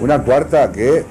Una cuarta que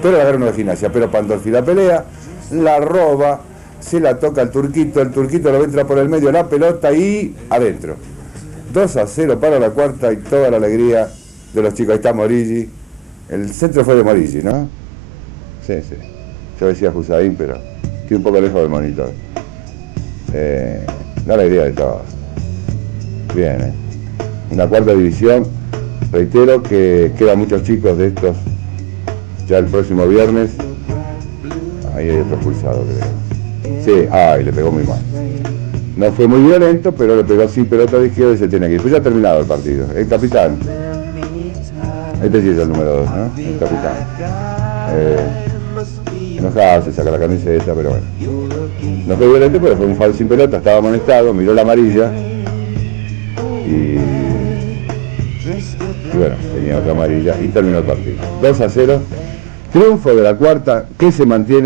pero la agarra una gimnasia, pero Pandolfi la pelea, la roba, se la toca al turquito, el turquito lo entra por el medio la pelota y adentro. 2-0 para la cuarta y toda la alegría de los chicos. Ahí está Morigi. El centro fue de Morigi, ¿no? Sí, sí. Yo decía Hussein, pero estoy un poco lejos del monitor. La alegría de todos. Bien, ¿eh? Una cuarta división. Reitero que quedan muchos chicos de estos ya el próximo viernes. Ahí hay otro expulsado, creo. Sí, ay, le pegó muy mal. No fue muy violento, pero le pegó así pelota de izquierda y se tiene que ir. Pues ya ha terminado el partido. El capitán. Este sí es el número 2, ¿no? El capitán. Enojado, se saca la pero bueno. No fue violento, pero fue un foul sin pelota, estaba amonestado, miró la amarilla y bueno, tenía otra amarilla y terminó el partido. 2-0, triunfo de la cuarta que se mantiene